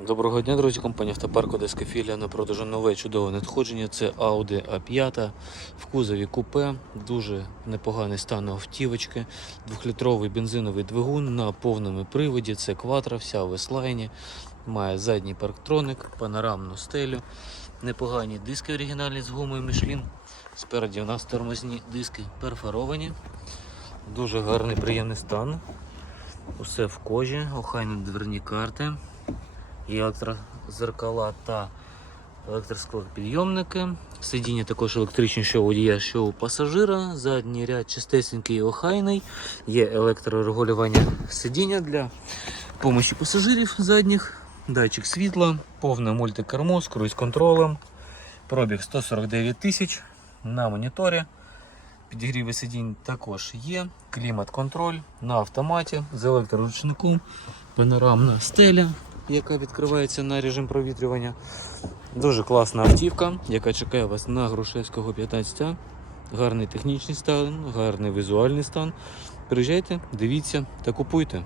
Доброго дня, друзі. Компанія Автопарк Одеська філія на продажу нове чудове надходження. Це Audi A5 в кузові купе. Дуже непоганий стан автівочки. Двохлітровий бензиновий двигун на повному приводі. Це квадра, вся в S-Line. Має задній парктроник, панорамну стелю. Непогані диски оригінальні з гумою Michelin. Спереді у нас тормозні диски перфоровані. Дуже гарний приємний стан. Усе в кожі, охайні дверні карти. Є електрозеркала та електросклопідйомники. Сидіння також електричні, що водія, що у пасажира. Задній ряд чистесенький і охайний. Є електрорегулювання сидіння для помощі пасажирів задніх. Датчик світла, повне мультикермо з круїз-контролем. Пробіг 149 тисяч на моніторі. Підігріви сидінь також є. Клімат-контроль на автоматі з електроручником, панорамна стеля, яка відкривається на режим провітрювання. Дуже класна автівка, яка чекає вас на Грушевського 15. Гарний технічний стан, гарний візуальний стан. Приїжджайте, дивіться та купуйте.